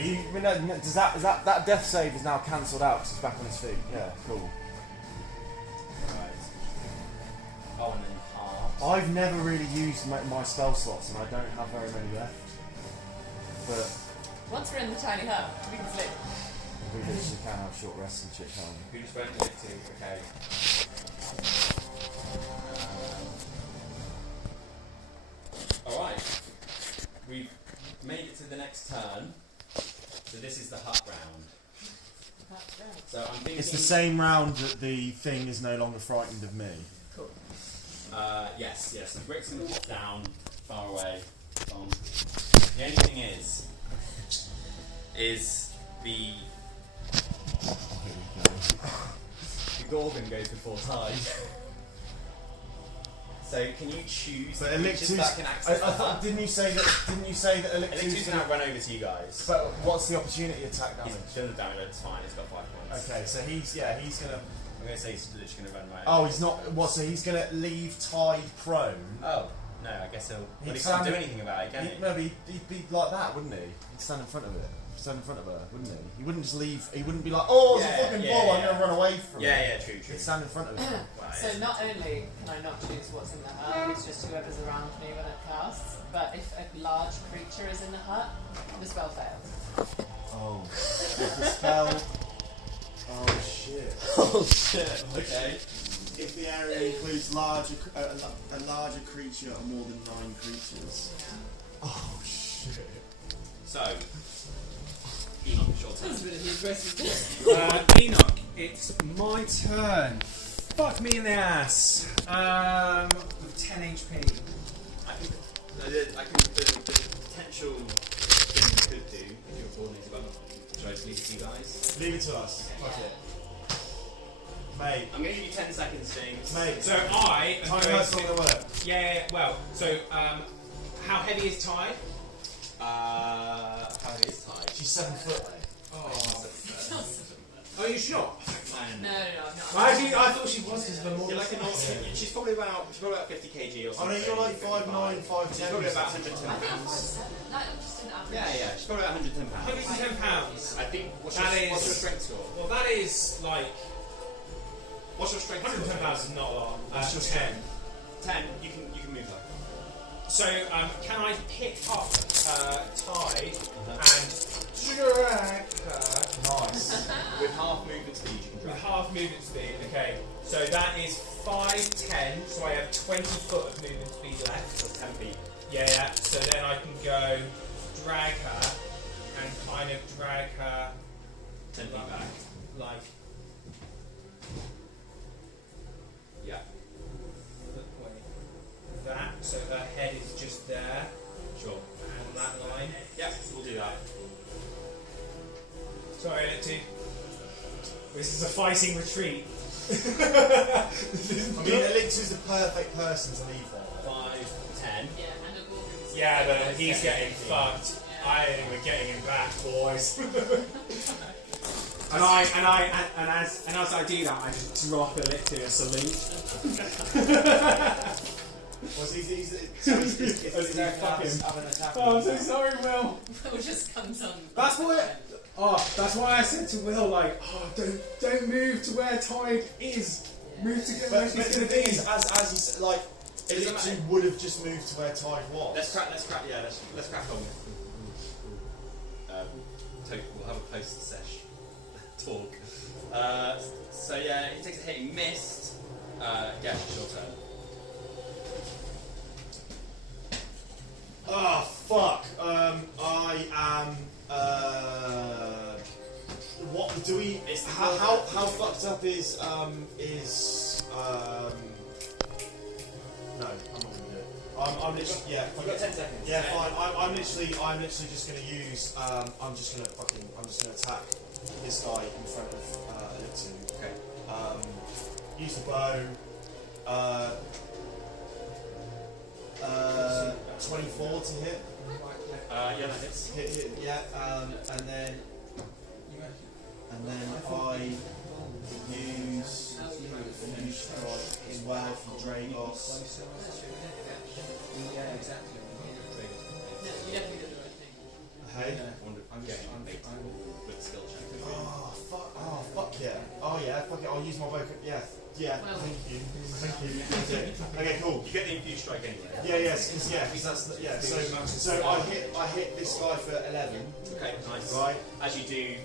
But does that death save is now cancelled out because he's back on his feet? Yeah, cool. Right. Oh, and then half. I've never really used my spell slots, and I don't have very many left. But once we're in the tiny hut, we can sleep. we literally can have short rests and shit, can't we? Who just won't live to? Okay. Alright. We've made it to the next turn. So this is the hut round. So I'm thinking... It's the same round that the thing is no longer frightened of me. Cool. Yes. The brick's going to pop down, far away. The only thing is the Dwarven goes before tide. So can you choose But creatures that can access the hut? Didn't you say that Electu's going to run over to you guys. But what's the opportunity attack damage? He's done the damage, it's fine, he's got 5 points. Okay, so he's gonna... I'm going to say he's literally going to run right Oh, over. he's not... What, so he's gonna leave Tide prone? Oh, no, I guess he'll... But he stand- can't do anything about it, can he? No, but he'd be like that, wouldn't he? He'd stand in front of it. Stand in front of her, wouldn't he? He wouldn't just leave... He wouldn't be like, oh, it's a fucking ball, I'm gonna run away from it. Yeah, true. He'd stand in front of it. So not only can I not choose what's in the hut, it's just whoever's around me when it casts, but if a large creature is in the hut, the spell fails. Oh. If the spell... Oh, shit. Oh, shit. Okay. If the area includes a larger creature or more than 9 creatures. Yeah. Oh, shit. So, Enoch, it's your turn. That's a bit of aggressive. Enoch, it's my turn. Fuck me in the ass. With 10 HP. I think the potential thing you could do if you're coordinated by should I just leave it to you guys? Leave it to us. Fuck it. Mate. I'm going to give you 10 seconds, James. Mate. So I am Time going hurt's not to... going to work. Yeah, well, so how heavy is Tide? How heavy is Tide? She's 7 foot. Oh, are you sure? No, not. Well, actually, I thought she was just the more. You're like a she's probably about 50 kg or Oh something. no, you're like 5'9", 5'10". She's probably about 110 I think pounds. 5'7". Like, I'm just an average. Yeah, she's probably about 110 pounds. 110 pounds. I think. What's That your is- strength score? Well, that is like What's your strength 110 score? pounds is not a lot. That's just 10. 10. You can move her. So can I pick up Tide and drag her Nice. With half movement speed, you can with drag. half movement speed? Okay, so that is 5'10", so I have 20 foot of movement speed left. So 10 feet. Yeah. So then I can go drag her and kind of drag her 10 feet back. like Yeah. that. So her head is just there Sure. on that line. Yep, we'll do that. Sorry, Electu. This is a fighting retreat. I mean, Elixir's the perfect person to leave there. 5, 10. Yeah, and a wolf. Yeah, but he's getting fucked. I think we're getting him back, boys. And as I do that, I just drop Electu a salute. Well, he's fucking- having an attack. Oh, I'm so sorry, Will. It just comes on. That's why I said to Will, like, don't move to where Tide is. Move to where But she's the going to thing be. is, as he said, like, Elixir would have just moved to where Tide was. Let's crack on. We'll have a post-sesh talk. So yeah, he takes a hit, he missed. Gash, it's your turn. Oh fuck! I am. What do we? How fucked up is? No, I'm not gonna do it. I'm literally You've got 10 seconds. Yeah, fine. I'm literally just gonna use. I'm just gonna attack this guy in front of Elixir. Okay. Use the bow. 24 to hit. Yeah, that hits. Hit, yeah. And then I use strike as well from Dragos. Yeah, exactly. No, you definitely did the right thing. Okay. With skill check. Oh fuck yeah. Oh yeah, fuck it. I'll use my vocal. Yeah. Well, Thank you. Okay, cool. You get the infused strike anyway. Yes, because that's so I hit this guy for 11. Okay, nice. Right. As you do,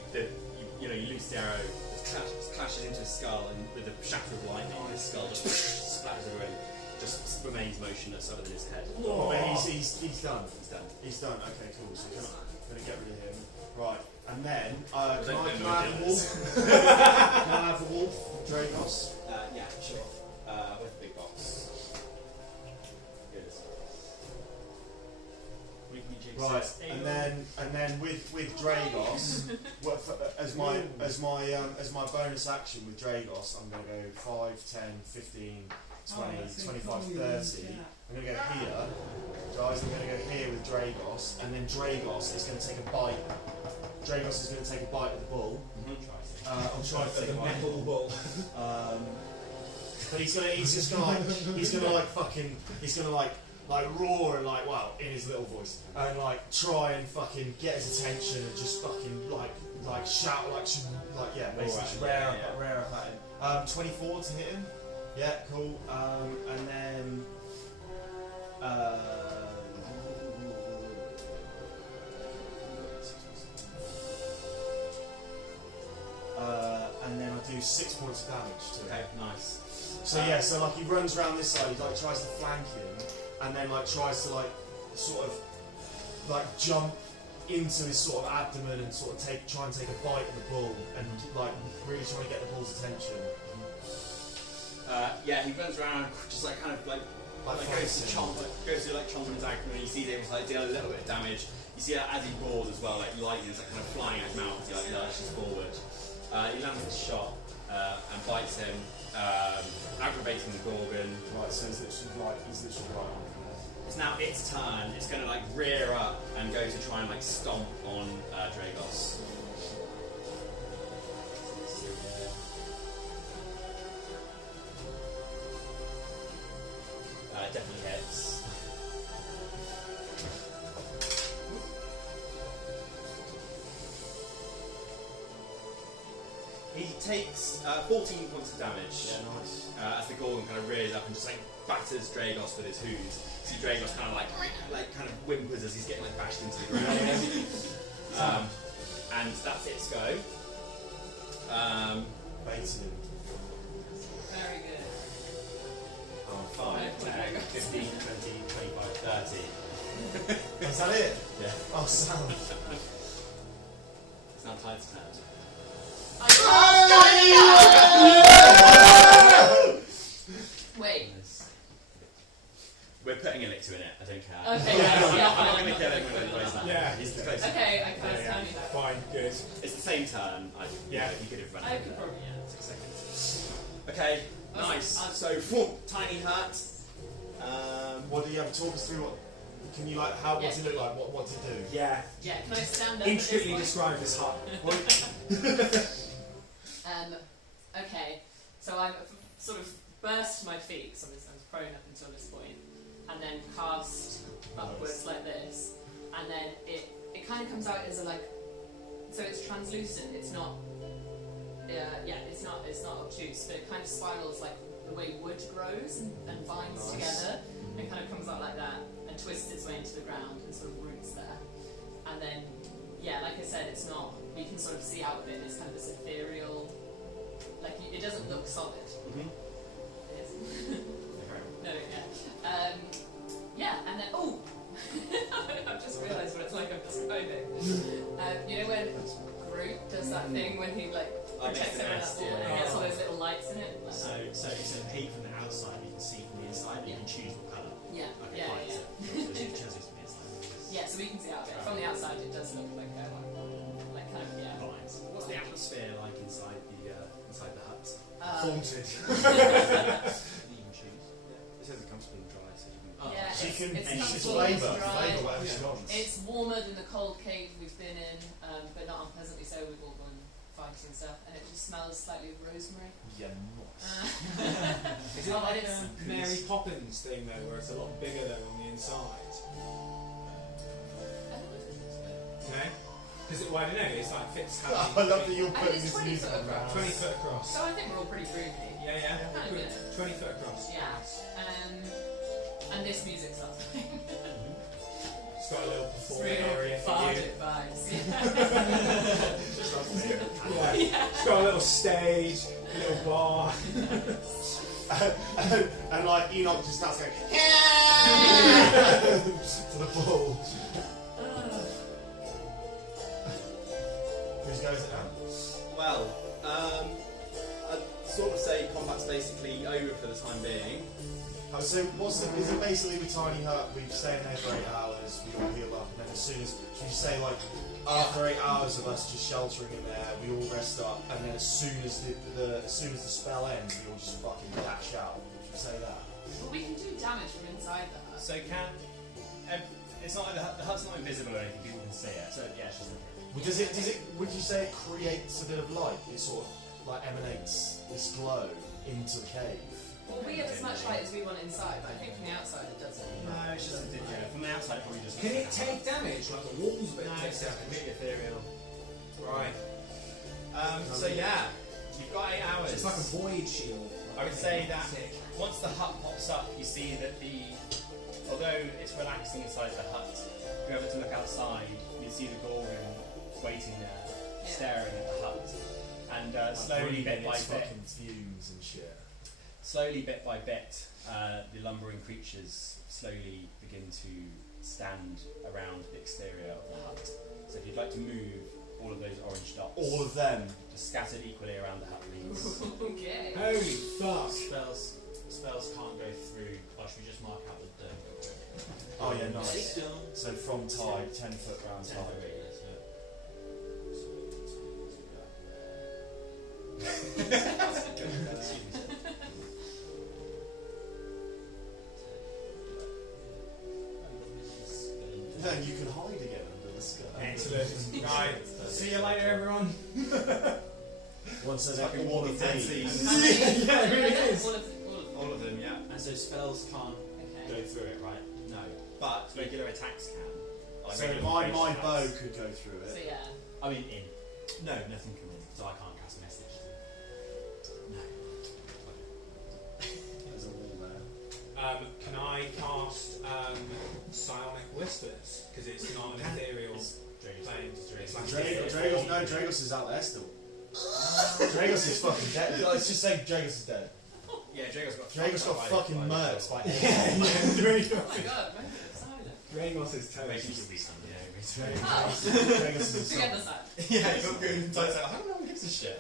you lose the arrow, it clashes into his skull, and with a shatter of lightning, his skull just splatters everywhere, and just remains motionless other than his head. Oh, but he's done. He's done. Okay, cool. So I'm gonna get rid of him. Right, and then can I have the wolf? Can I have the wolf, Dragos? Yeah, sure. With the big box. Good. Right, and then with Dragos, as my bonus action with Dragos, I'm going to go 5, 10, 15, 20, 25, 30. I'm going to go here, guys. I'm going to go here with Dragos, and then Dragos is going to take a bite. Dragos is going to take a bite of the bull. I'll try to take a bite of the bull. But he's gonna roar and in his little voice and try and fucking get his attention and just fucking shout basically rare up at him. 24 to hit him. Yeah, cool. And then I do 6 points of damage to him. Okay, nice. So he runs around this side, he tries to flank him, and then tries to jump into his sort of abdomen and try and take a bite of the bull and really trying to get the bull's attention. He runs around just goes to chomping his abdomen, and you see him deal a little bit of damage. You see as he roars as well, lightning's kind of flying out his mouth as he lurches forward. He lands a shot and bites him, aggravating the Gorgon. Right, so he's literally right on there. It's now its turn. It's going to rear up and go to try and stomp on Dragos. Definitely hits. He takes 14 points of damage. Yeah, nice. As the Gorgon kind of rears up and just batters Dragos with his hooves. See Dragos kind of whimpers as he's getting bashed into the ground. And that's its go. Baiting him. very good. 5, 10, 15, 20, 25, 30. Is that it? Yeah. Oh, sound. It's now Tide's turn. Wait. We're putting Elixir in it, I don't care. Okay, I'm yeah, not going to kill him with any Yeah. He's the closest. Okay, I cast Yeah. Tiny. Fine, good. It's the same turn. He could have run I it. could probably, 6 seconds. Okay, nice. So, tiny hut. What do you have to talk us through? Can you what's it look like? What's it do? Yeah. Yeah, can I stand up Intricately at this describe this hut. point? Okay, so I've sort of burst my feet, so I was prone up until this point, and then cast upwards like this, and then it kind of comes out as so it's translucent. It's not. It's not obtuse, but it kind of spirals like the way wood grows and binds together. It kind of comes out like that and twists its way into the ground and sort of roots there. And then, like I said, it's not. You can sort of see out of it. It's kind of this ethereal. It doesn't look solid. Mm-hmm. It is. No, and then I've just realised what it's like. I'm describing. When Groot does that thing when he protects everyone else, and it gets all those little lights in it. So it's a peek from the outside, you can see from the inside, and you can choose what colour. Yeah. So you chose it from the inside. Yeah, so we can see out of it. From the outside, it does look like Blinds. What's the atmosphere like inside the hut? Haunted. You can choose. It says it comes from dry, so you can. Yeah, She can it's flavour dry. whatever she wants. It's warmer than the cold cave we've been in, but not unpleasantly so. We've all gone fighting and stuff, and it just smells slightly of rosemary. Yeah, Is it like a Mary Poppins thing though, where it's a lot bigger though on the inside? Okay. Because well, I don't know. It's like fits. I love that you're And putting it's this 20 music foot on. across. 20 foot across. So I think we're all pretty groovy. Yeah. Kind of good. 20 foot across. Yeah. And this music starts playing. It's got a little It's performing real area for you. Bardic vibes. Yeah. It's got a little stage, a little bar. And like Enoch just starts going to the ball. Whose goes it now? Well, I'd sort of say combat's basically over for the time being. So is it basically with Tiny Hut, we stay in there for 8 hours, we all heal up, and then as soon as, should you say like, after 8 hours of us just sheltering in there, we all rest up, and then as soon as the spell ends, we all just fucking dash out. Should you say that? Well, we can do damage from inside the hut. So it's not like the hut's not invisible or anything, people can see it. So yeah, it's just Well, does it, would you say it creates a bit of light? It sort of like emanates this glow into the cave? Well, we get as much light as we want inside, but I think from the outside it doesn't. no, it's just from the outside probably just. Can it take damage? Like the walls of it No, take it's damage? completely ethereal. Right. So yeah, you've got 8 hours. It's like a void shield. I would say that Sick. once the hut pops up, you see that although it's relaxing inside the hut, if you ever to look outside, you see the Gorgon waiting there, staring at the hut, and slowly bit by It's bit, fucking fumes and shit. slowly bit by bit, the lumbering creatures slowly begin to stand around the exterior of the hut. So if you'd like to move all of those orange dots, All of them. just scattered equally around the hut, please. Okay. Holy fuck. Spells can't go through. Or should we just mark out the dome? Oh yeah, nice. Six. So from tide, 10 foot round 10 tide. foot radius, yeah. No, you can hide again under the sky. Excellent. Right. See you later, everyone. Once there's like Fucking all of fancy. these. Yeah, it really is. All of them, yeah. And so spells can't go Okay. through it, right? No, but regular attacks can. Like So regular my ranged bow attacks. could go through So it. yeah. I mean, no, nothing can in, so I can't cast a message. No. There's a wall there. Can I cast Psionic Whispers? Because it's not an ethereal plane. It's like Dragos is out there still. Dragos is fucking dead. Let's just say Dragos is dead. Yeah, Dragos got Fucking murked by Oh my god, when is it silent? Dragos is Maybe toast. should be something, Dragos is To the other side. yeah, you're good. So I don't know who gives a shit.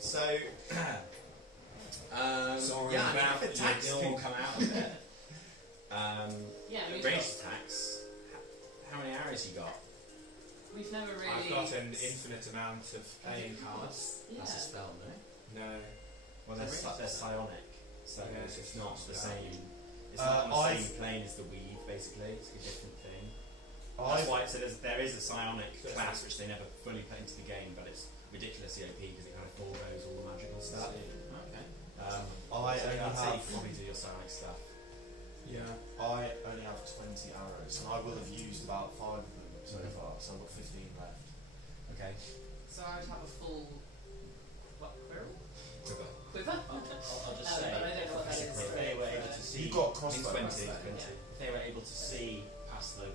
Sorry yeah, I mean, about if attacks your can deal. come out of it. Yeah, we've Ranged got, attacks. How many arrows you got? we've never I've really. got an infinite amount of playing cards. Yeah. That's a spell, no? No. Well, they're psionic, so Yeah, it's not the spell. same. It's not on the I've- same plane as the weave, basically. It's a different thing. I've, That's why. So there is a psionic class which they never fully put into the game, but it's ridiculously OP because it kind of foregoes all the magical stuff. Okay. I So only I'd say have you probably do your psionic stuff. Yeah. I only have 20 arrows, and I will have used about 5 of them so far. So I've got 15 left. Okay. So I would have a full. What? Quiver? Quiver. Quiver? I'll just say, but I don't know what that is. if they were able to see, You've got I think crossbow. 20. Crossbow, 20. if they were able to see past the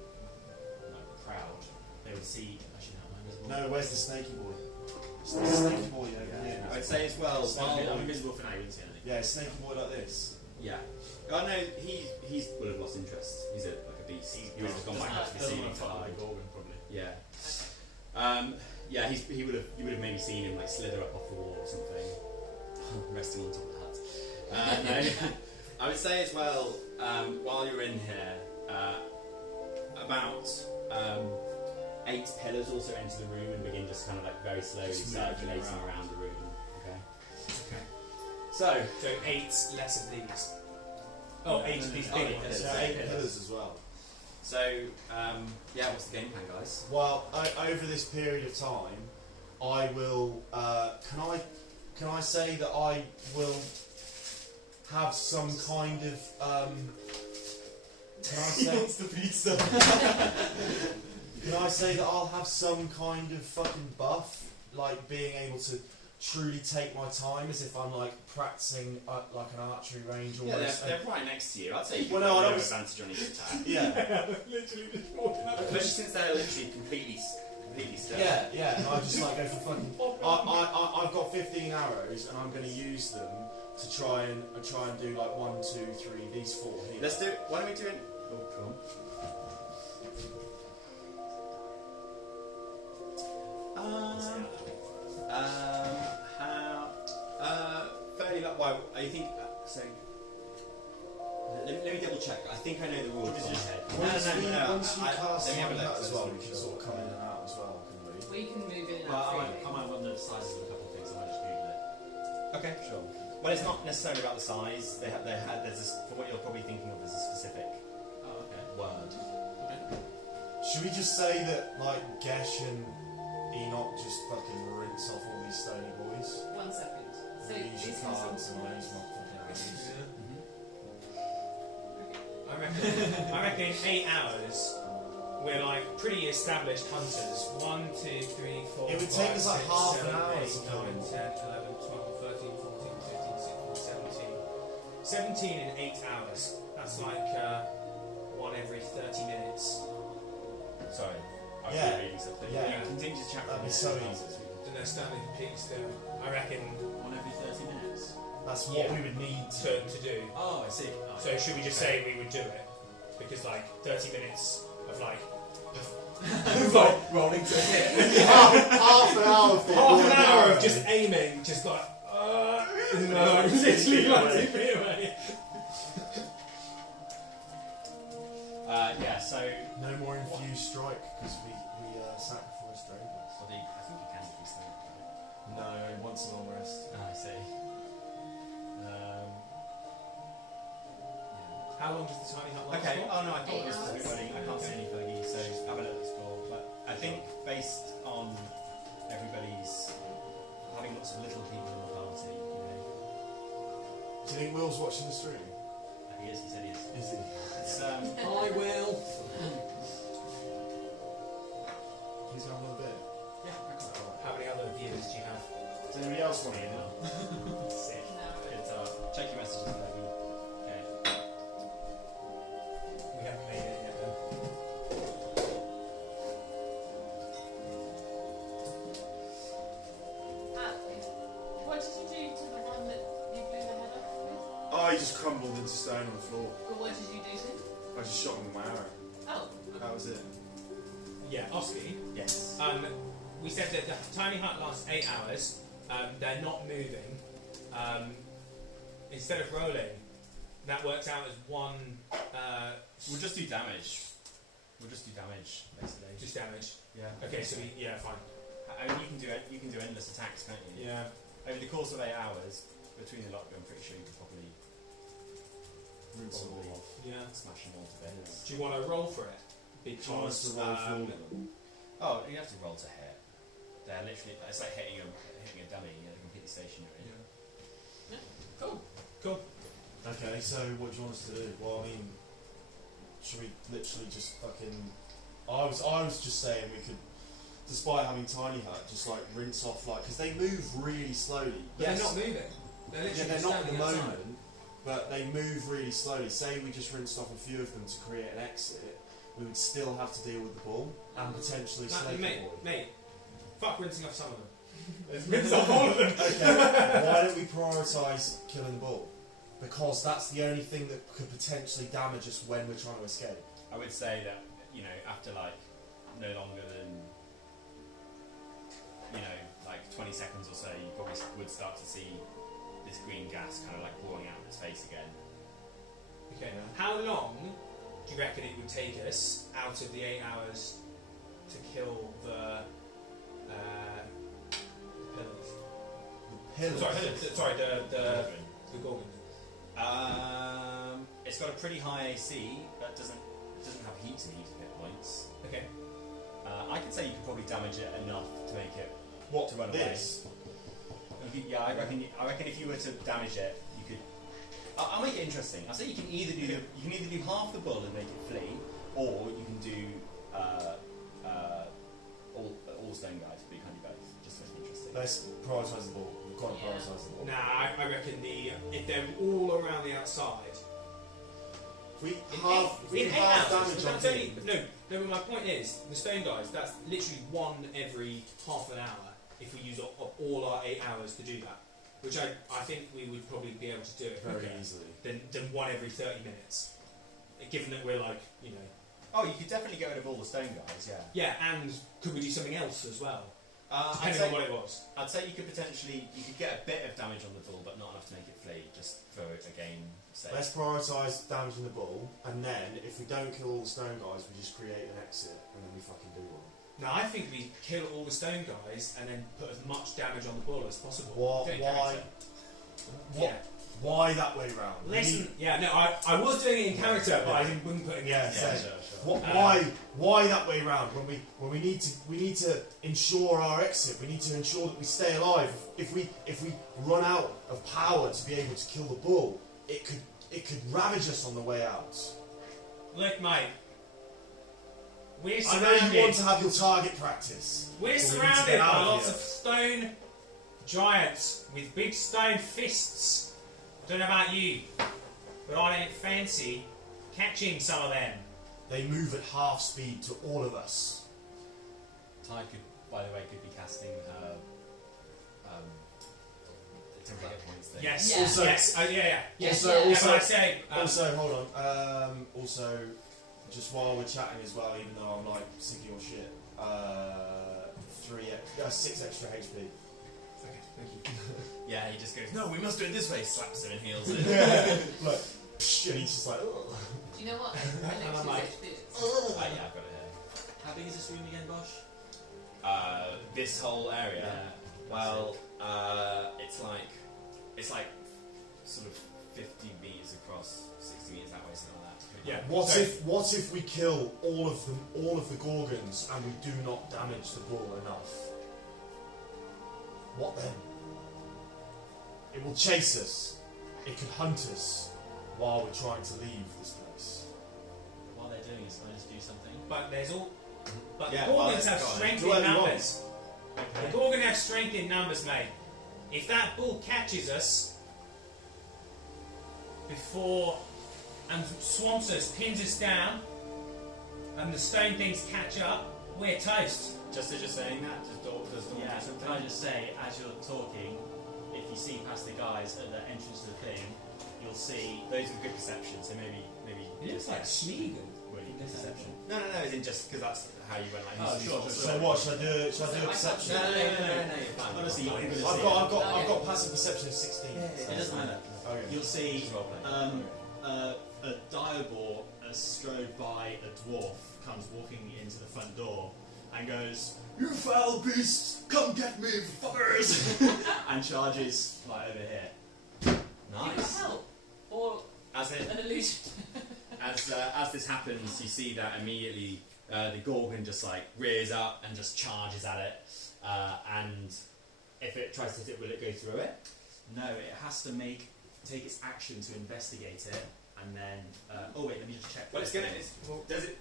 crowd, they would see. Actually, no, I'm invisible. No, where's the snaky boy? Snaky boy over here. I'd say as well. I'm invisible for now. You wouldn't see anything. Yeah, snaky boy like this. Yeah. Oh no, he would have lost interest. He's like a beast. He would have gone back up to the Doesn't ceiling want to to fuck hide. with the Gorgon, probably. Yeah. Yeah, he would have. You would have maybe seen him like slither up off the wall or something, resting on top of the hut. No, I would say as well. While you're in here, about 8 pillars also enter the room and begin just kind of like very slowly Just moving circulating around. around the room. Okay. Okay. So So 8 less of these. Oh, 8 of these Oh, big yeah, ones. Yeah, 8 pillars as well. So yeah, what's the game plan, guys? Well, over this period of time, I will. Can I say that I will have some kind of? Can I say? the pizza. Can I say that I'll have some kind of fucking buff, like being able to truly take my time, as if I'm like practicing like an archery range Yeah, almost. they're right next to you. I'd say you Well, have no, I no was- advantage on each attack. Yeah, Literally just walking up. Especially since they're literally completely still. yeah. And I just like go for fucking. I've got 15 arrows, and I'm going to use them to try and do like 1, 2, 3, these 4 here. Let's do it. Why don't we do it? Oh, cool. Fairly like. Why? I think so. Let me double check. I think I know the rules in my head. Once No. you cast Let me have a Tiny look. Hut as well, we can sort of come in and out as well, can we? We can move in and Well, out I freely. might wonder the sizes of a couple of things. I might just Google it. Okay, sure. Well, it's not necessarily about the size. There's this, for what you're probably thinking of, there's a specific Oh, okay. word. Should we just say that like Gesh and Enoch just fucking rinse off all these stony boys? 1 second. So You use your these ones cards and I are use my fucking arrows. I reckon in 8 hours we're like pretty established hunters. 1, 2, 3, 4. It would take us like 5, 6, half an 7, hour 8, or something. 9, 10, 11, 12, 13, 14, 15, 16, 17. 17 in 8 hours. That's like one every 30 minutes. Sorry, I was Yeah. reading something. Yeah. Continue to chat. That'd be so easy. And they're standing completely still. I reckon One every 30 minutes. That's what we would need to do. Oh, I see. Oh, So should we just say we would do it? Because like 30 minutes of like rolling to hit. half an hour for half one an hour arrow. of just aiming, just like no, literally like 2 feet away. Yeah. So No more infused strike because we sacrificed Dragons. I think you can increase that. No, once a long rest. I see. How long does the tiny hut last Okay. for? Oh no, I thought it was 8 hours. running. I can't see any furgy, so have a look at the score. But I think based on everybody's having lots of little people in the party, you know, Do you think Will's watching the stream? he is. He said he is. Is he? It's I will. He's having a bit. How many other viewers do you have? Does anybody else want to hear now? Sick. No. it's check your messages, maybe. Okay. We haven't made it yet then. What did you do to the one that you blew the head off with? Oh, he just crumbled into stone on the floor. But what did you do to him? I just shot him with my arrow. Oh. That was it. Yeah, Oski. Yes. We said that the tiny hut lasts 8 hours. They're not moving. Instead of rolling, that works out as one. We'll just do damage. Basically. Just damage. Yeah. Okay, so fine. I mean, you can do endless attacks, can't you? Yeah. Over the course of 8 hours, between the lot of you, I'm pretty sure you could probably Rinse them all off. Yeah. smash them all to bits. Do you want to roll for it? Do you want us to roll for all of them? Oh, you have to roll to hit. They're literally, it's like hitting a dummy. They're completely stationary. Cool. Okay, so what do you want us to do? Well, I mean, should we literally just fucking... I was just saying we could, despite having Tiny Hut, just like rinse off, like, because they move really slowly. But they're not moving. They're literally Yeah, they're just not at the standing moment, outside. but they move really slowly. Say we just rinsed off a few of them to create an exit, we would still have to deal with the bull and potentially slay the boy. Mate, fuck rinsing off some of them. Let's rinse off all of them. Okay, why don't we prioritise killing the bull? Because that's the only thing that could potentially damage us when we're trying to escape. I would say that, you know, after like no longer than, you know, like 20 seconds or so, you probably would start to see this green gas kind of like pouring out of its face again. Okay. How long do you reckon it would take us out of the 8 hours to kill the pillars? Pillars. Sorry, the gorgon. It's got a pretty high AC, but it doesn't have heaps and heaps of hit points. Okay. I could say you could probably damage it enough to make it What, to run this? away. Yeah, I reckon if you were to damage it, you could. I'll make it interesting. I'll say you can either do half the bull and make it flee, or you can do all stone guys, but you can't do both. Just to make it interesting. Let's prioritise the ball. We've got to Yeah. prioritise the ball. Nah, I reckon if they're all around the outside. We In half eight half hours, damage but on that's only, him. no, but my point is, the stone guys, that's literally one every half an hour if we use all our 8 hours to do that. Which I think we would probably be able to do it Very quicker easily. than one every 30 minutes. Given that we're like, you know. Oh, you could definitely get rid of all the stone guys, yeah. Yeah, and could we do something else as well? I'd Depending say, on what it was. I'd say you could potentially, you could get a bit of damage on the bull, but not enough to make it flee, just for a game sake. Let's prioritise damaging the bull, and then if we don't kill all the stone guys, we just create an exit, and then we fucking do one. No, I think we kill all the stone guys and then put as much damage on the bull as possible. Why? Don't character. What? Why that way round? Listen, yeah, no, I was doing it in character, but I wouldn't put it in Yeah, character. same. sure. Why that way round? When we need to ensure our exit. We need to ensure that we stay alive. If we run out of power to be able to kill the bull, it could ravage us on the way out. Look, mate, we're I surrounded. know you want to have your target practice. We're but we need to surrounded get out by of lots here. of stone giants with big stone fists. I don't know about you, but I don't fancy catching some of them. They move at half speed to all of us. Ty could, by the way, could be casting her temporary hit points thing. Yes, Yeah. Also- yes, yeah. Yes, Also- yeah. Yeah, but I say, Also, hold on. Also, just while we're chatting as well, even though I'm like sick of your shit, 6 extra HP. okay, thank you. Yeah, he just goes, no, we must do it this way, slaps him and heals it. Like, psh, and he's just like, ugh. Do you know what? And I'm like, HP is? Oh, yeah, I've got it here. How big is this room again, Bosch? This whole area, well, it's like sort of 50 meters across, 60 meters that way, something like that. Yeah. What if we kill all of the Gorgons and we do not damage the bull enough? What then? It will chase us. It could hunt us while we're trying to leave this place. While they're doing it, can I just do something? But there's all. But Yeah, the well, Gorgons let's have go on. strength Do in whatever you want. numbers. The Gorgon have strength in numbers, mate. If that bull catches us before and swamps us, pins us down, and the stone things catch up, we're toast. Just as you're saying that, does Dawn do Yeah, something? can I just say, as you're talking, if you see past the guys at the entrance to the thing, you'll see. Those are good perception, so maybe It looks like Smeagol. really good perception. No, as in just because that's how you went like. Oh, sure. So what should I do? Should I do a perception? No, you're fine. Honestly, you're gonna see. I've got passive perception of 16. It doesn't matter. Okay. You'll see Just roleplay. a diabor strode by a dwarf comes walking into the front door and goes, "You foul beasts, come get me, fuckers!" and charges like over here. Do you Nice. help? Or As it an illusion? as this happens, you see that immediately the Gorgon just like rears up and just charges at it. And if it tries to hit it, will it go through it? No, it has to take its action to investigate it, and then. Oh wait, let me just check. Well, it's gonna. Does it?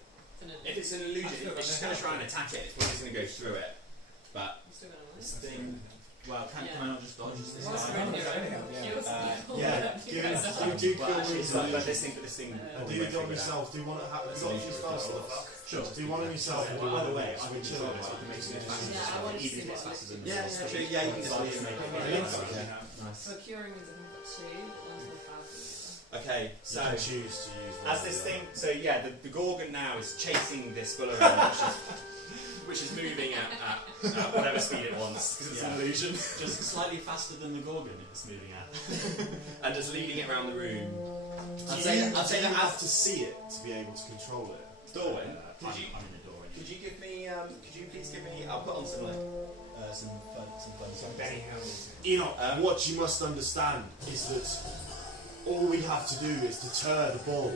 If it's an illusion, it's just gonna try and attack it. It's probably just gonna go through it. But Still gonna win. this thing. Well, can I not just dodge this Whilst guy? we're in here, cure some people. Yeah, You guys are- do Well, kill actually, yourself. but this thing. And do it on yourself. Do one at It's not unusual yourself. for us. Sure. Do one on yourself. and do By one the on way, us. I We can chill chill out. it, so it makes it faster. Yeah, I want to Even see if it's what faster than it the Yeah, rest. actually, yeah, you can So just just make it Nice. So curing means I can put 2, but one's more powerful. Okay, So so choose to use. as this thing, so yeah, the Gorgon now is chasing this bull around, which is moving at whatever speed it wants because it's an Yeah. illusion, Just slightly faster than the Gorgon it's moving at. and just leading it around the room. I'd say that have to see it to be able to control it. Dorwin, I'm in the door. could you give me? Could you please give me? I'll put on some Some fun Some Benny Hill. Enoch, what you must understand is that all we have to do is deter the bull,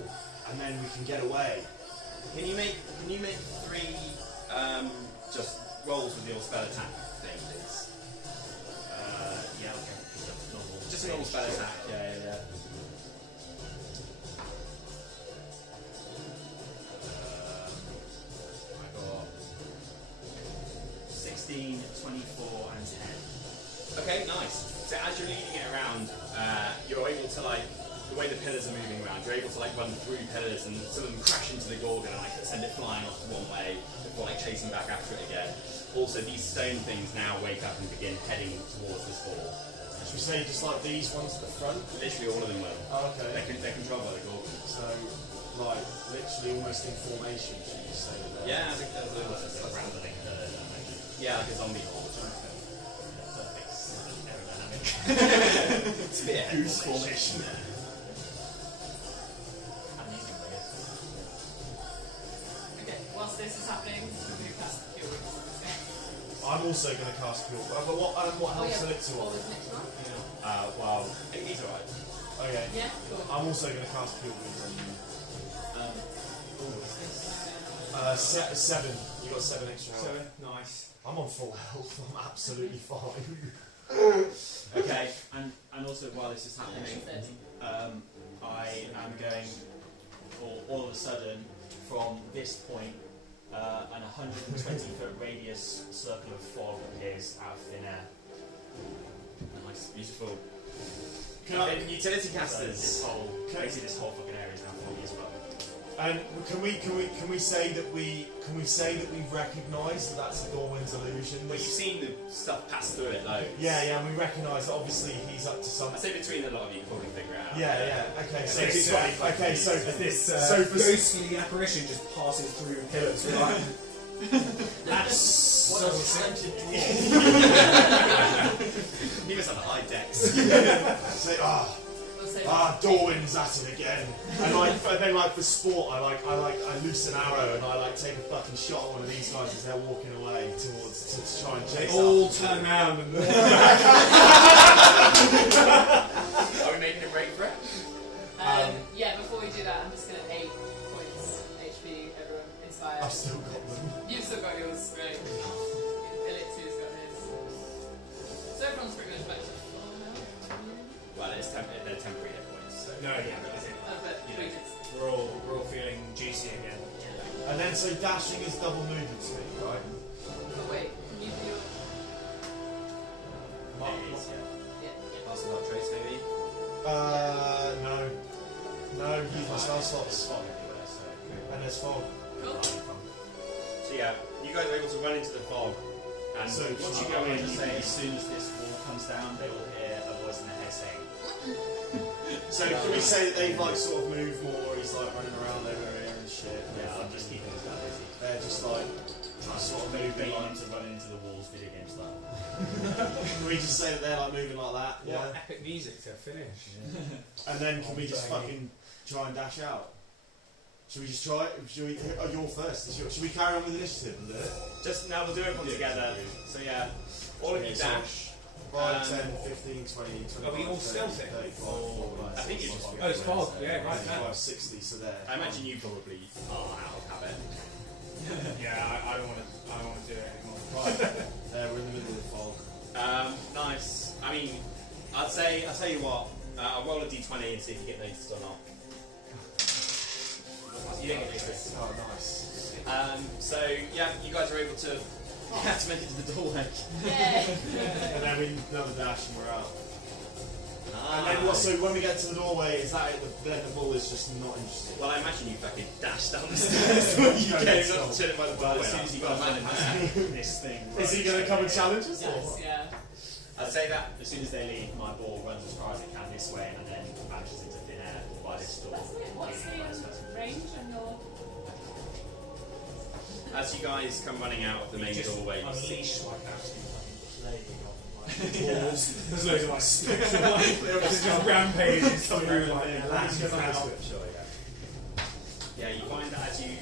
and then we can get away. Can you make 3 just rolls with your spell attack thing, please? Yeah, okay. Just normal. Just a normal spell attack. Yeah. I got 16 15, 24, and 10. Okay, nice. So as you're leading it around, you're able to like, the way the pillars are moving around, you're able to like run through pillars and some of them crash into the Gorgon and like send it flying off one way before like chasing back after it again. Also, these stone things now wake up and begin heading towards this ball. Should we say just like these ones at the front? Literally all of them will. Oh, okay. They're controlled by the Gorgon. So, like, literally almost in formation, should you say that? Yeah, I think that's a little Rambling herd, I imagine. Yeah, like a zombie horde. Perfect aerodynamic. Spearhead Goose formation. Okay, whilst this is happening, we're going to cast Cure Wounds on this guy. I'm also going to cast Cure. But what helps Elixir What on? was next one? Well, he's alright. Okay. Yeah, cool. I'm also going to cast Cure Wounds on you. Seven. You got 7 extra health. 7, nice. I'm on full health. I'm absolutely fine. Okay, and also while this is happening, I am going, all of a sudden, from this point, an 120-foot radius circle of fog appears out of thin air. Nice, beautiful. Utility So casters. this whole fucking area is now foggy as well. And can we say that we recognise that that's a Dorwin's illusion? Well, you've seen the stuff pass through it, though. Yeah, and we recognise that obviously he's up to I something. say between a lot of you, you can probably figure it out. Yeah. Okay, so This So for- ghostly apparition just passes through pillars. We're like, that's What a talented He must have a high dex. say, We'll say Dorwin's at it again. And then for sport, I loose an arrow and I like take a fucking shot at one of these guys as they're walking away to try and they chase all up. turn around and Are we making a break for it? yeah, before we do that, I'm just going to 8 points HP, everyone. Inspired. I've still got them. You've still got yours, great. Elixir's got his. So everyone's pretty much back to full health. Well, they're temporary hit points. So. no, yeah, but But You know. tweaked. we're all feeling juicy again. And then so dashing is double movement speed, right? But wait, can you do your. Mark, Yeah. Pass about trace, maybe? no, use my spell slots. fog everywhere, so And there's fog. Cool. So yeah, you guys are able to run into the fog. And So once you I'm go in, going to you say as soon as this wall comes down, they will hear a voice in their head saying, So can we say that they've like sort of moved more? He's like running around over here and shit. "Yeah, I'm just keeping this guy busy." They're just like sort of moving Baiting like. into running into the walls, video game style. Can we just say that they're like moving like that? Yeah. What epic music to finish. And then can we just fucking try and dash out? Should we just try it? Should we? Oh, you're first. Should we carry on with initiative and do it? just now we'll do everyone together. So yeah, all of you So dash. 5, 10, 15, 20, 25, Are we all 30, stealthing? 35, 40, I think you 60, just- Oh, it's fog, yeah, right. 55, 60, so there. I imagine you probably are out of habit. Yeah, I don't want to do it anymore. Right, there, we're in the middle of the fog. Nice. I mean, I'll tell you what. I'll roll a d20 and see if you get noticed or not. You don't get noticed. Oh, nice. So yeah, you guys are able to make it to the doorway. Yay! And then we another dash and we're out. And then what? So when we get to the doorway, is that it? Then the bull is just not interested. Well, I imagine you fucking dash down the stairs when you No, came that's up not. to chill it by the Well, doorway. as soon as you Got a guys man in hand. this thing, Is he going to come and challenge us? Yes, Or? yeah. I'd say that. As soon as they leave, my ball runs as far as it can this way and then vanishes into thin air by this door. That's it. What's the range on your. As you guys come running out of the main Just doorway, you see. unleash like absolute fucking plague on like There's loads of like spectral just rampages through like land out. Sure, yeah. Yeah, you find that as you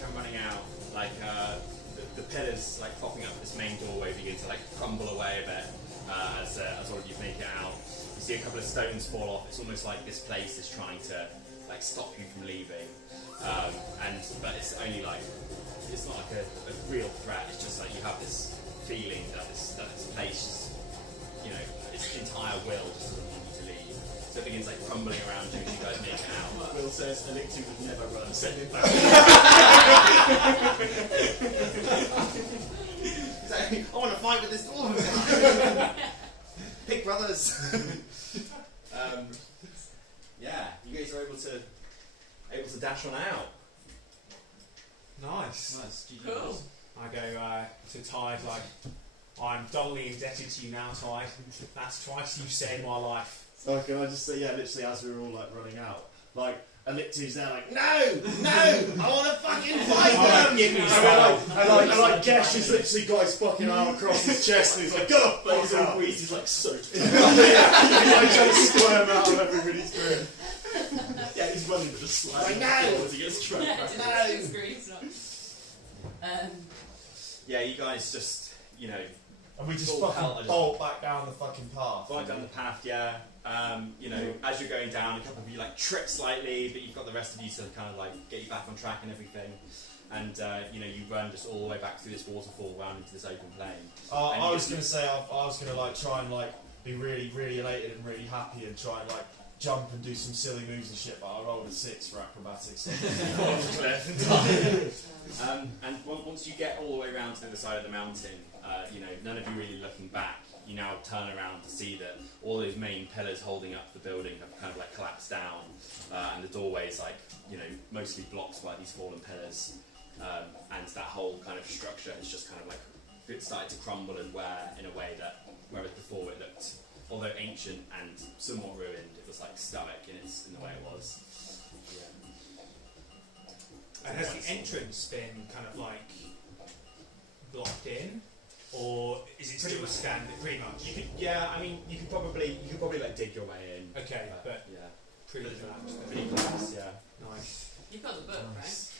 come running out, like the pillars like popping up this main doorway begin to like crumble away a bit as all of you make it out. You see a couple of stones fall off. It's almost like this place is trying to like stop you from leaving, but it's only like it's not like a real threat. It's just like you have this feeling that this place, you know, its entire will just doesn't want you to leave. So it begins like crumbling around you as you guys make it out. Will says Elixir would never run, send it back. He's I want to fight with this dwarf. Pick brothers. Yeah, you guys are able to dash on out. Nice. Nice. GG. Cool. I go to Tide like, I'm doubly indebted to you now, Tide. That's twice you've saved my life. So can I just say, yeah, literally as we were all like running out, like Eliptu's there like, no, I want to fucking fight them! Give me And like Gesh has literally got his fucking arm across his chest and he's like, go! But he's all greased, he's like soaked. He's like trying to squirm out of everybody's doing. Yeah, he's running with a slide. Like, no! As he gets struck Yeah, back. it's great, not. Yeah, you guys just, you know, And we just Full fucking pelt, I just- bolt back down the fucking path. right down the path, yeah. You know, as you're going down, a couple of you like trip slightly, but you've got the rest of you to kind of like get you back on track and everything. And you know, you run just all the way back through this waterfall round into this open plain. And I you was just- gonna say I was gonna like try and like be really elated and really happy and try and like jump and do some silly moves and shit, but I rolled a 6 for acrobatics. And once you get all the way around to the other side of the mountain, you know, none of you really looking back. You now turn around to see that all those main pillars holding up the building have kind of like collapsed down, and the doorways, like, you know, mostly blocked by these fallen pillars, and that whole kind of structure has just kind of like it started to crumble and wear in a way that, whereas before it looked, although ancient and somewhat ruined, it was like stoic in the way it was. Yeah. And has the entrance been kind of like blocked in? Or is it still standard? Pretty much. You could, yeah. I mean, you could probably like dig your way in. Okay, but yeah, pretty collapsed. pretty close. Yeah. Nice. You've got the book, Nice.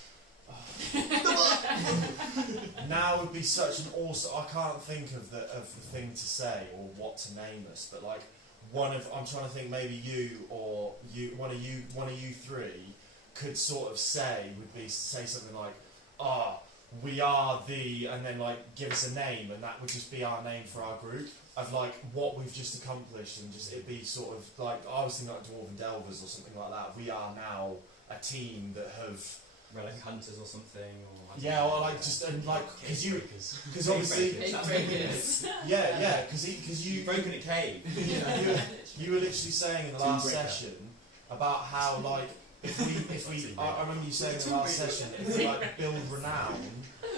Now would be such an awesome. I can't think of the thing to say or what to name us, but like I'm trying to think. Maybe you or one of you three could sort of say something like, we are the, and then like give us a name, and that would just be our name for our group of like what we've just accomplished, and just it'd be sort of like I was thinking like Dwarven Delvers or something like that. We are now a team that have. Relic hunters or something, or Yeah, or like just and like because obviously Breakers. yeah because you've broken a cave. you were literally saying in the last session about how like if we I remember you saying in the last session if we like build renown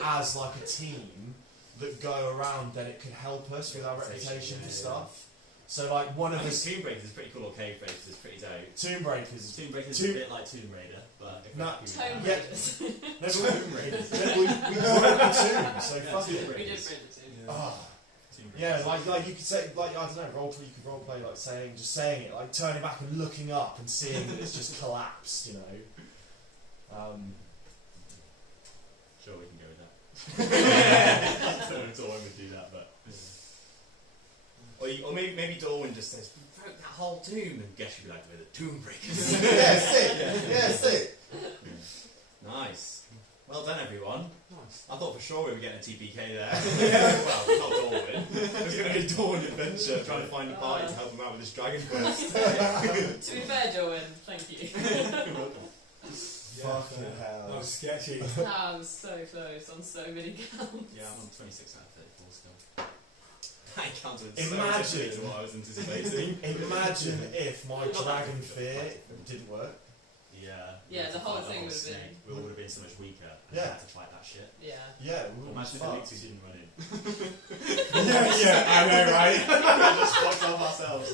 as like a team that go around, then it could help us with our reputation and stuff. So like one of us Tomb Breakers is pretty cool, or Cave Breakers is pretty dope. Tomb Breakers. Tomb Breakers is a bit like Tomb Raider, but if No. Tome Yeah. Raiders. No, but we broke the tomb, so fuck We it. did break the two. Tomb Yeah, Breakers. like you could say, like I don't know, you could role play like saying it, like turning back and looking up and seeing that it's just collapsed, you know. Sure, we can go with that. I don't know if Dawn would do that, but Or maybe Dorwin just says, "We broke that whole tomb," and guess you'd be like, "We're the Tomb Breakers." Yeah, sick. Nice. Well done, everyone. Nice. I thought for sure we were getting a TPK there. Well, not Dorwin. It was going to be a Dorwin adventure, trying to find a party to help him out with his dragon quest. To be fair, Joan, thank you. Fucking That hell. was sketchy. That was so close on so many counts. yeah, I'm on 26 out of 34 still. I counted Imagine. so differently to what I was anticipating. Imagine if my dragon fear didn't work. Yeah. Yeah, we had the to whole fight thing whole would've been- snake. We all would have been so much weaker. And Yeah. we had to fight that shit. Yeah. Yeah, we would Imagine if have Elixir didn't run in. yeah, I know, right? We just fucked up ourselves.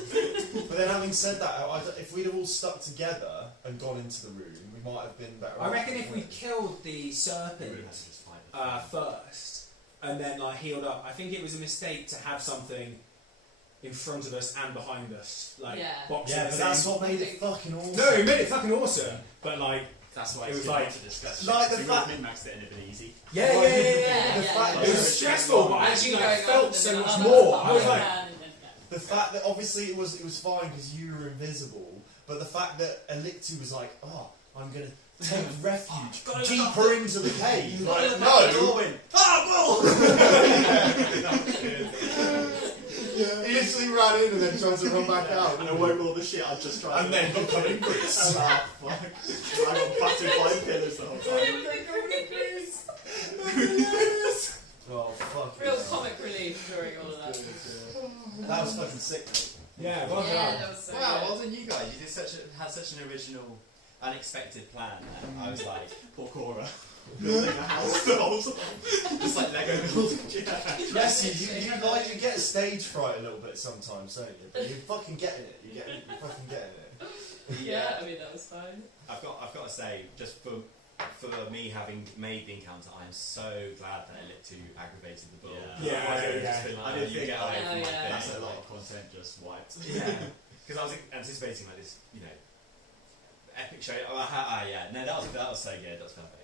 But then having said that, if we'd have all stuck together and gone into the room, we might have been better I off. reckon if we killed the We would have serpent had to just fight the first and then like healed up, I think it was a mistake to have something in front of us and behind us, like Yeah. boxing Yeah, us but that's in. what made it fucking awesome. No, it made it fucking awesome, but like That's why It it's was good like- not to discuss like shit. the So we would have fact- min-maxed it and it'd been easy. yeah. The fact It that was stressful, but actually like, I Going felt off so the much middle, more. that's I was the like, plan, the fact that obviously it was fine because you were invisible, but the fact that Elixir was like, I'm gonna take refuge gotta look deeper into the cave. Like, Like, no! no. Dorwin! He literally ran in and then tried to run back out. And I woke all the shit I just tried. And then got coming Chris. Ah, fuck. I got battered by pillars the whole time. Oh, fuck. Real comic relief during all of that. That was fucking sick, mate. Yeah, well Yeah, done. that was so Wow, good. well done you guys. You had such an original, unexpected plan. I was like, Poor Cora. Building a house the whole time. just like Lego building. Yes, you get stage fright a little bit sometimes, don't you? But you're fucking getting it. You're fucking getting it. Yeah, I mean, that was fine. I've got to say, just for me having made the encounter, I am so glad that Elliptu aggravated the bull. Yeah, I yeah. just been like, I did you think get away that- from my yeah. thing. That's a lot of content just wiped. Yeah, because I was anticipating like this, epic show. Yeah, no, that was so good. That was perfect.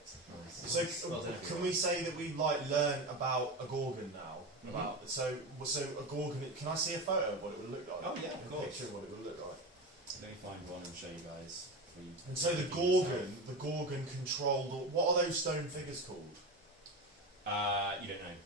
Nice. So Well done, can everyone. we say that we learn about a gorgon now? Mhm. About so a gorgon. Can I see a photo of what it would look like? Oh, yeah, of A course. picture of what it would look like. Let me find one and show you guys. And so the gorgon controlled. What are those stone figures called? You don't know.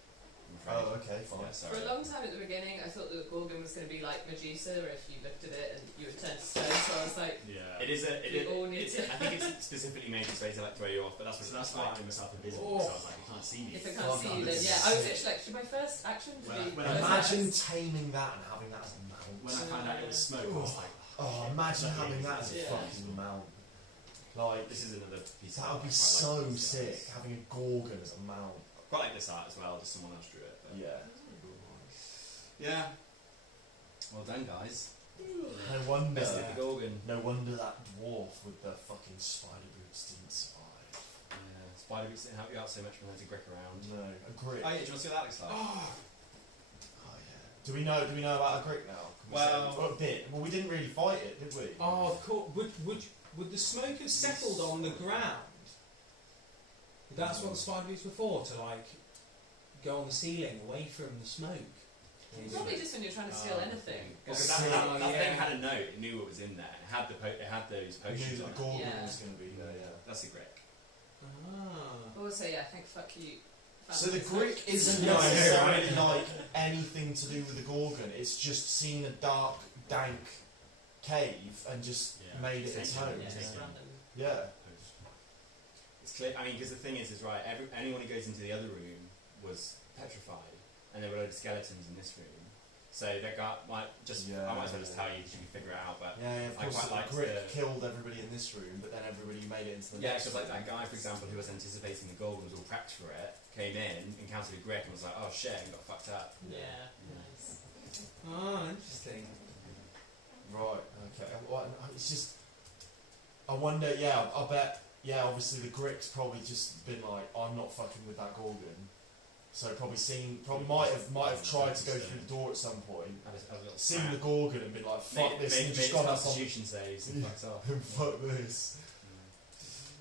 I'm afraid. Oh, okay, fine. Yeah, sorry. For a long time at the beginning, I thought that the Gorgon was going to be like Medusa, where if you looked at it and you would turn to stone. So I was like, Yeah. It is a. We all need to- I think it's specifically made this way to like throw you off, but that's what So that's why I made myself invisible. So I was like, you can't see me. if I can't see you, then yeah. I was literally like, should my first action to be? When close Imagine eyes? taming that and having that as a mount. When I found out it was smoke, I was like, Oh, imagine having that as a Yeah. fucking mount. Like, This is another piece. that would be I quite so like this, sick, guys. having a gorgon as a mount. Quite like this art as well. Just someone else drew it. But Yeah. Yeah. Well done, guys. No wonder. Best of the Gorgon. No wonder that dwarf with the fucking spider boots didn't survive. Yeah. Spider boots didn't help you out so much when I had to grip around. No, a grick. Oh yeah. Do you want to see what that looks like? Oh, yeah. Do we know about a grick now? Can we Well- say- a bit. Well, we didn't really fight it, did we? Oh, of course. Would the smoke have settled on the ground? That's what the spider boots were for, to like go on the ceiling away from the smoke. Probably just when you're trying to steal anything. Because Oh, that yeah. thing had a note. It knew what was in there. It had it had those We potions knew on that the it. gorgon Yeah. was going to be there, yeah. That's a grick. Ah. Also, yeah, I think fuck you. So the grick isn't No, I know, necessarily right? like anything to do with the gorgon. It's just seen a dark, dank cave and just Yeah. made it its Taken home. Yeah, Taken. it's random. Yeah. It's clear. I mean, because the thing is right. Anyone who goes into the other room was petrified, and there were a load of skeletons in this room. So that guy might just. Yeah. I might as well just tell you, so you can figure it out. But Yeah, of I course quite the liked grick the- killed everybody in this room, but then everybody who made it into the yeah, next because like room. that guy, for example, who was anticipating the Gorgon was all prepped for it, came in, encountered a grick, and was like, "Oh shit," and got fucked up. Yeah, nice. Oh, interesting. Right, okay. Well, it's just... I wonder, yeah, I bet... Yeah, obviously the grick's probably just been like, I'm not fucking with that gorgon. So probably might have tried to go through the door at some point, Had a little seen scrap. the gorgon and been like, fuck this, and made just its gone up on... constitution saves and fucked off. Fuck this.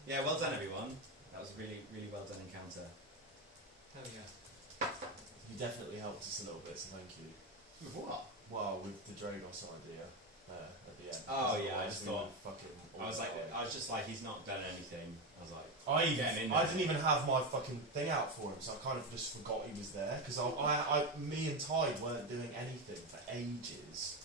Yeah, well done, everyone. That was a really, really well done encounter. Hell yeah. You definitely helped us a little bit, so thank you. With what? Well, with the Dragos idea at the end. Oh, Because yeah, I otherwise just we thought- were fucking I was just like, he's not done anything. I was like, I Getting in I there. didn't even have my fucking thing out for him, so I kind of just forgot he was there because me and Tide weren't doing anything for ages.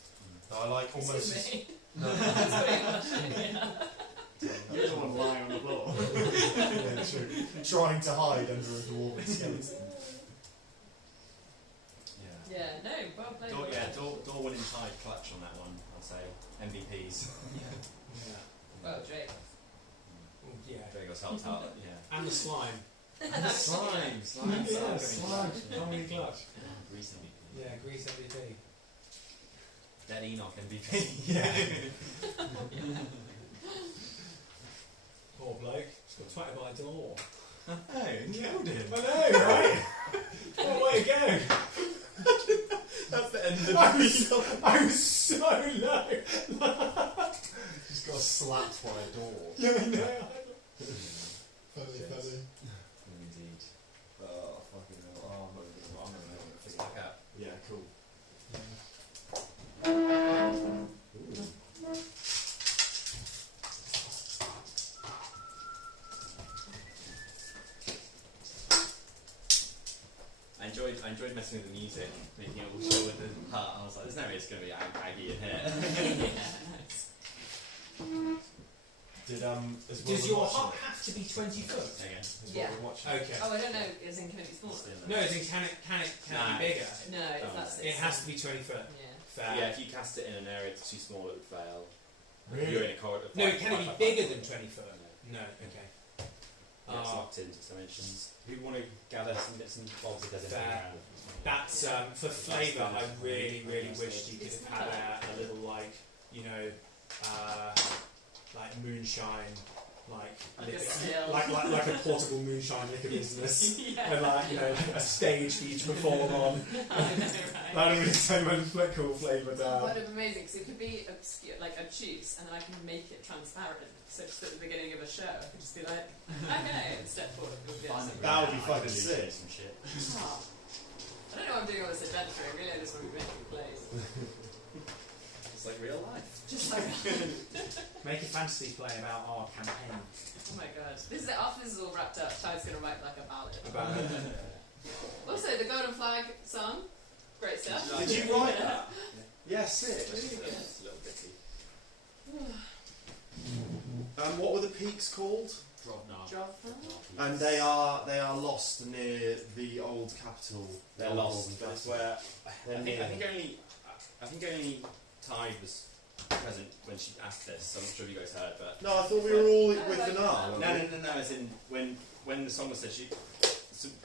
So I like almost. Excuse me. No. That's pretty much it, yeah. you're the one lying on the floor. Yeah, true. Trying to hide under a dwarven skeleton. yeah. Yeah, no, well played. Door winning Tide clutch on that one, I'd say. MVPs. Yeah. Well, Drake. Yeah. Dragos helped out, yeah. And the slime. Slime. Yeah, slime. Comedy clutch. Grease MVP. Yeah, Grease MVP. Dead Enoch MVP. Yeah. Poor bloke. Just got twatted by a door. Hey, killed him. I know, right? What way to go? That's the end of I was so low. Just got slapped by a door. Yeah, I know. Funny. Indeed. Oh, fucking hell. Oh, I'm gonna fix back up. yeah, cool. I enjoyed messing with the music, making it all chill with the heart. I was like, there's no way it's going to be Aggie in here. Does your hut have to be 20 foot? Again. Yeah. Okay. Oh, I don't know. As in, can it be smaller? No, as in, can it Nah. be bigger? No, that's It has to be 20 foot. Yeah. Fair. Yeah, if you cast it in an area that's too small, it would fail. If Really? you're in a corridor. No, can it be bigger than 20 foot? No, okay. Yeah, it's locked into dimensions. We want to gather some bits and bobs if there's anything Fair. around. That's for flavour. I really wished you could have had a little like moonshine, like a portable moonshine liquor business, Yeah. and a stage for you to perform on. I know, right? That would be so much cool flavour That down. would have been amazing because it could be obscure, like obtuse, and then I can make it transparent. So just at the beginning of a show, I could just be like, okay, and step forward. It would be awesome. That would be fucking sick. Some shit. Oh. I don't know why I'm doing all this adventure. Really, I just want to be making plays. It's like real life. Just like, Make a fantasy play about our campaign. oh my god. This is it. After this is all wrapped up, Ty's going to write like a ballad. About Also, the Golden Flag song. Great stuff. Did you write that? Yeah, sick. Really good. It's a little bitty. What were the peaks called? Drop And they are lost near the old capital. They're old lost, Dwarven but it's capital. where They're I think only Tide was present when she asked this. So I'm not sure if you guys heard, but No, I thought we were all with like Vinar. no. As in when the song was said,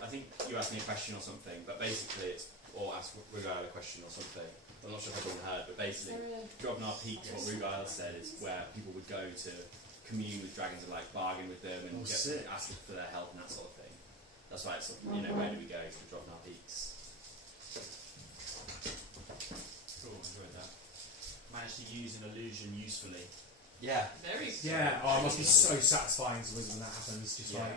I think you asked me a question or something, but basically or asked Ruggael a question or something. I'm not sure if everyone heard, but basically, Drobnar Peaks, what Ruggael said, is where people would go to commune with dragons and like bargain with them and ask for their help and that sort of thing. That's why it's where do we go to Drobnar Peaks? Cool, enjoyed that. Managed to use an illusion usefully. Yeah. Very Yeah, it must be so satisfying to us when that happens. Just Yeah.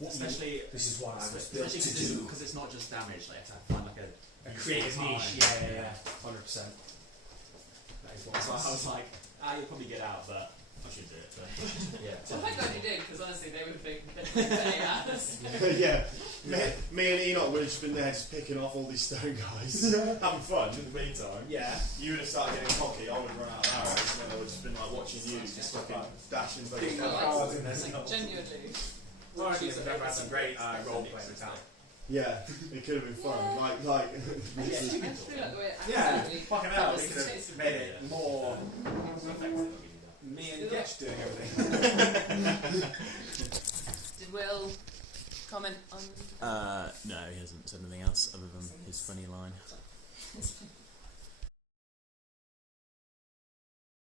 Especially this is what I was built to especially do. because it's not just damage. Like, you have to find like A creative niche, yeah, 100%. That is what. So I was like, you'll probably get out, but I should do it. But Yeah. Well, thank God you did, because honestly, they would have been very ass. Yeah, me and Enoch would have just been there just picking off all these stone guys, having fun in the meantime. Yeah. You would have started getting cocky, I would have run out of arrows, and then I would have just been like watching you just fucking dashing Big bloody cards in there. Genuinely. Well, I think we've had some great role play with that. Yeah, it could have been fun. Yeah. Like I just feel like we're Yeah, absolutely fucking hell, we fabulous could have taste. made it more me and Gesh doing everything. Did Will comment on? no, he hasn't said anything else other than his funny line.